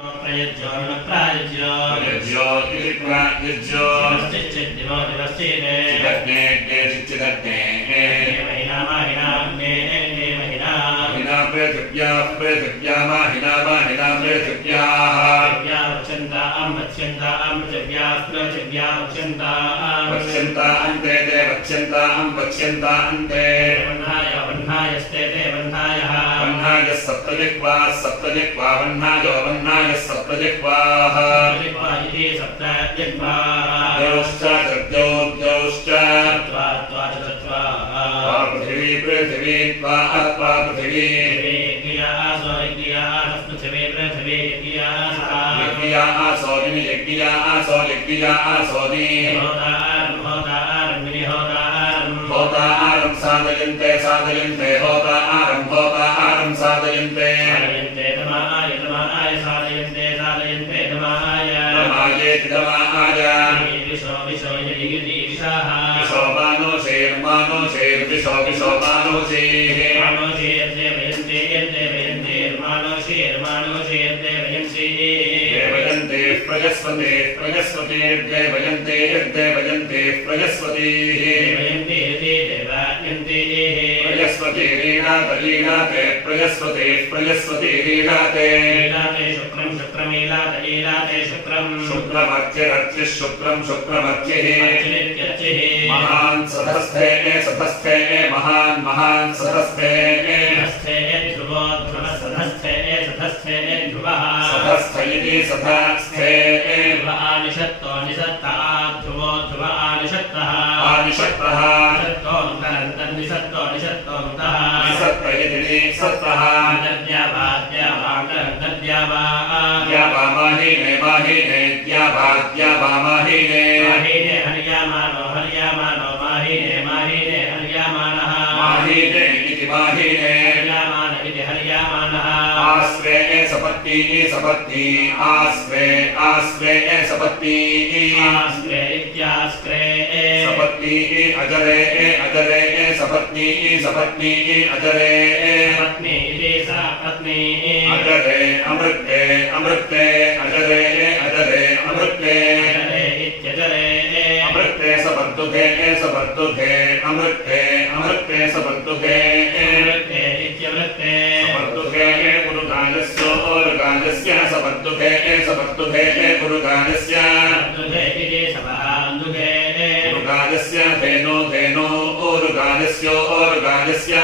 प्रयज्यो प्रायज्यो प्रयज्यो इति प्रायज्यो चिच्चिद्दिवो दिवस्येते चिदग्ने महिना माहिनाग्ने महिना महिना पृथिव्या माहिना पृथिव्याः वच्यन्तां पृथिव्या वक्ष्यन्ता अन्ते ते वक्ष्यन्ता अन्ते वह्नायस्ते ते वह्नायः वह्नायः सप्तजिह्वा वह्नायः सप्तजिह्वाः इति सप्तजिह्वाः द्यौश्च पृथिवी त्वा पृथिवी यज्ञिया आसोनि होता आरं साधयन्ते होता आरं साधयन्ते प्रयस्वती लीलाते शुक्रमर्चिः महान् सतस्थे महान् सतस्थे सतस्थ इति सतस्थे आनिषत्तः निषत्त इति निषत्तः माहीने माहीने इति माहीने आस्वे सपत्नी आस्वे सपत्नी सपत्नी अजरे सपत्नी अजरे अजरे अमृते अजरे अमृते अमृते सपर्दुघे अमृते सपर्दुघे गुरुगायस्य सपर्दुघे गुरुगायस्य धेनो ओरुगायस्य